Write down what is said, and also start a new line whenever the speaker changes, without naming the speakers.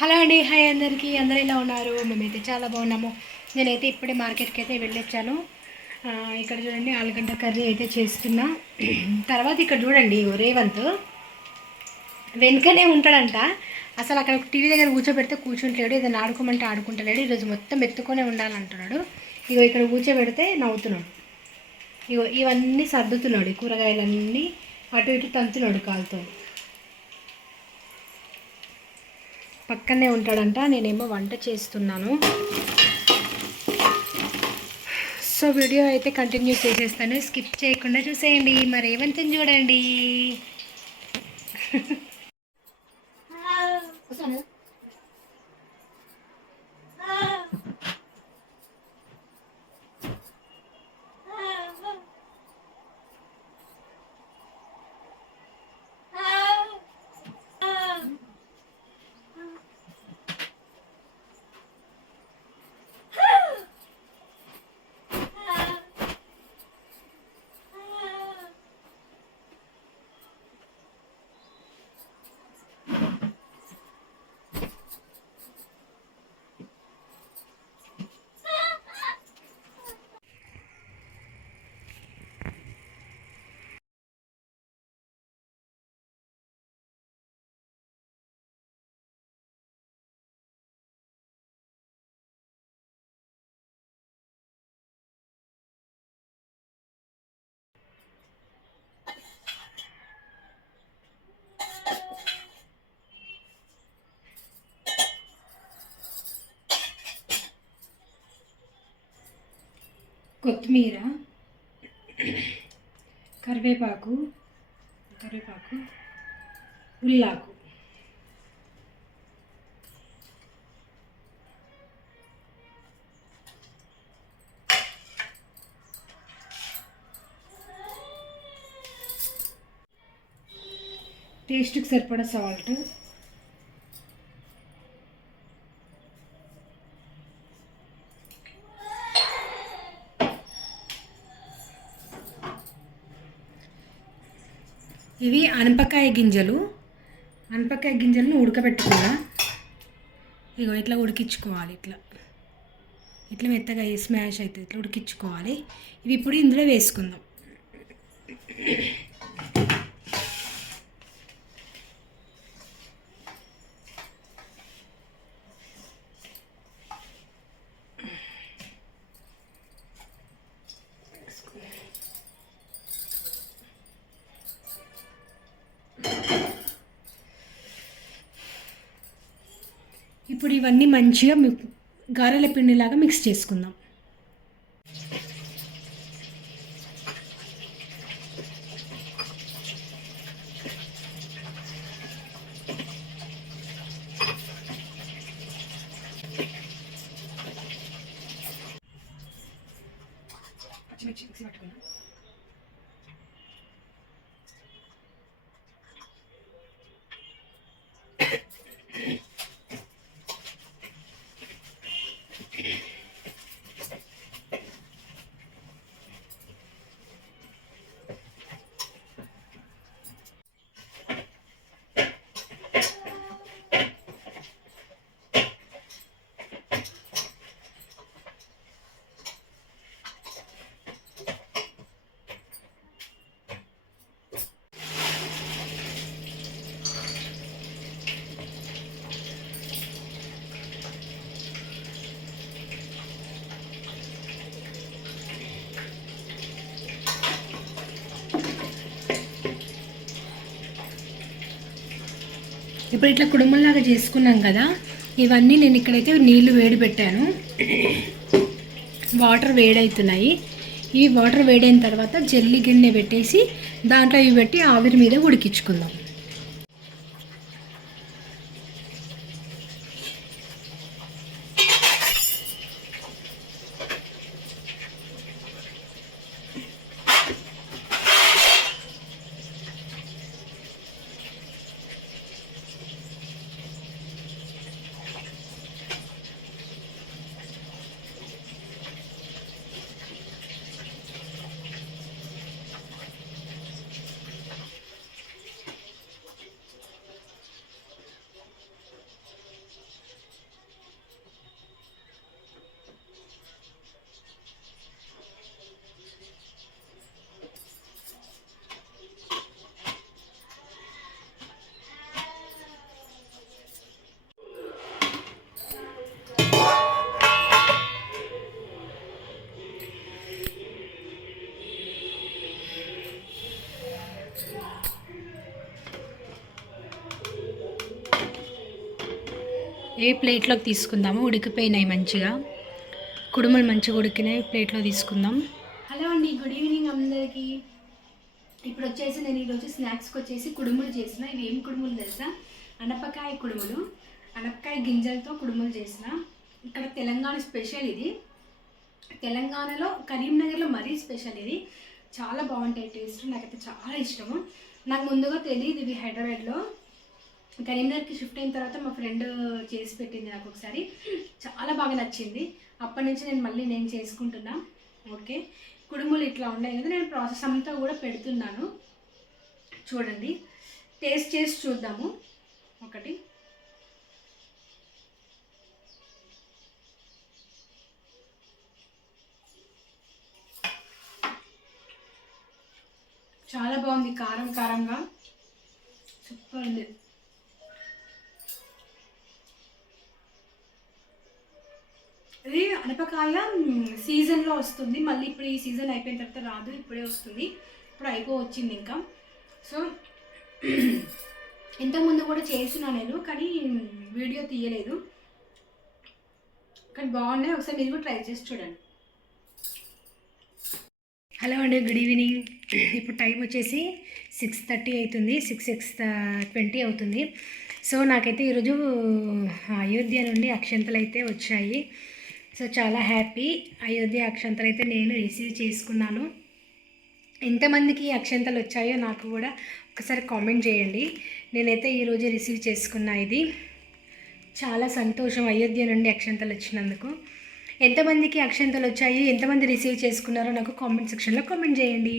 Hello అండి hi అందరికీ. అందరూ ఇలా ఉన్నారు? మేమైతే చాలా బాగున్నాము. నేనైతే ఇప్పుడే మార్కెట్కి అయితే వెళ్ళొచ్చాను. ఇక్కడ చూడండి ఆలుగడ్డ కర్రీ అయితే చేస్తున్నా. తర్వాత ఇక్కడ చూడండి ఇగో రేవంత్. వెనుకనే ఉంటాడంట. అసలు అక్కడ టీవీ దగ్గర కూర్చోబెడితే కూర్చుంటలేడు ఏదైనా ఆడుకోమంటే ఆడుకుంటలేడు. ఈరోజు మొత్తం ఎత్తుకొనే ఉండాలంటున్నాడు. ఇగో ఇక్కడ కూర్చోబెడితే నవ్వుతున్నాడు. ఇగో ఇవన్నీ సర్దుతున్నాడు కూరగాయలన్నీ అటు ఇటు తంతున్నాడు కాలుతో. పక్కనే ఉంటాడంట నేనేమో వంట చేస్తున్నాను. సో వీడియో అయితే కంటిన్యూ చేసేస్తాను. స్కిప్ చేయకుండా చూసేయండి. మరి ఏమంతం చూడండి? కొత్తిమీర కరివేపాకు కరివేపాకు ఉల్లాకు టేస్ట్కి సరిపడా సాల్ట్ ఇవి అనపకాయ గింజలు. అనపకాయ గింజలను ఉడకబెట్టుకున్నా. ఇగో ఇట్లా ఉడికించుకోవాలి ఇట్లా. ఇట్లా మెత్తగా స్మాష్ అవుతుంది ఇట్లా ఉడికించుకోవాలి. ఇవి ఇప్పుడు ఇందులో వేసుకుందాం. ఇప్పుడు ఇవన్నీ మంచిగా మి- గారెల పిండిలాగా మిక్స్ చేసుకుందాం. పచ్చిమిర్చి మిక్సీ పట్టుకున్నా ఇప్పుడు ఇట్లా కుడుములాగా చేసుకున్నాం కదా ఇవన్నీ నేను ఇక్కడైతే నీళ్ళు వేడి పెట్టాను. వాటర్ వేడవుతున్నాయి ఈ వాటర్ వేడైన తర్వాత జల్లి గిన్నె పెట్టేసి దాంట్లో ఇవి పెట్టి ఆవిరి మీద ఉడికించుకుందాం. ఏ ప్లేట్లోకి తీసుకుందాము? ఉడికిపోయినాయి మంచిగా. కుడుములు మంచిగా ఉడికినాయి ప్లేట్లో తీసుకుందాం. హలో అండి గుడ్ ఈవినింగ్ అందరికీ. ఇప్పుడు వచ్చేసి నేను ఈరోజు స్నాక్స్కి వచ్చేసి కుడుములు చేసిన. ఇవి ఏం కుడుములు తెలుసా? అనపకాయ కుడుములు. అనపకాయ గింజలతో కుడుములు చేసిన. ఇక్కడ తెలంగాణ స్పెషల్ ఇది. తెలంగాణలో కరీంనగర్లో మరీ స్పెషల్ ఇది. చాలా బాగుంటాయి టేస్ట్. నాకైతే చాలా ఇష్టము. నాకు ముందుగా తెలియదు ఇది హైదరాబాద్లో. కరీంనగర్కి షిఫ్ట్ అయిన తర్వాత మా ఫ్రెండ్ చేసి పెట్టింది నాకు ఒకసారి. చాలా బాగా నచ్చింది. అప్పటి నుంచి నేను మళ్ళీ నేను చేసుకుంటున్నా. ఓకే. కుడుములు ఇట్లా ఉన్నాయి కదా నేను ప్రాసెస్ అంతా కూడా పెడుతున్నాను. చూడండి. టేస్ట్ చేసి చూద్దాము. ఒకటి. చాలా బాగుంది. కారం కారంగా. సూపర్ ఉంది. ఇది అనపకాయ సీజన్లో వస్తుంది. మళ్ళీ ఇప్పుడు ఈ సీజన్ అయిపోయిన తర్వాత రాదు ఇప్పుడే వస్తుంది. ఇప్పుడు అయిపో వచ్చింది ఇంకా. సో ఇంతకుముందు కూడా చేసిన నేను కానీ వీడియో తీయలేదు. కానీ బాగున్నాయి. ఒకసారి మీరు కూడా ట్రై చేసి చూడండి. హలో అండి గుడ్ ఈవినింగ్. ఇప్పుడు టైం వచ్చేసి సిక్స్ థర్టీ అవుతుంది. సిక్స్ సిక్స్ ట్వంటీ అవుతుంది. సో నాకైతే ఈరోజు అయోధ్య నుండి అక్షంతలు అయితే వచ్చాయి. సో చాలా హ్యాపీ. అయోధ్య అక్షంతలు అయితే నేను రిసీవ్ చేసుకున్నాను. ఎంతమందికి అక్షంతలు వచ్చాయో నాకు కూడా ఒకసారి కామెంట్ చేయండి. నేనైతే ఈరోజు రిసీవ్ చేసుకున్నా ఇది. చాలా సంతోషం అయోధ్య నుండి అక్షంతలు వచ్చినందుకు. ఎంతమందికి అక్షంతలు వచ్చాయి? ఎంతమంది రిసీవ్ చేసుకున్నారో నాకు కామెంట్ సెక్షన్లో కామెంట్ చేయండి.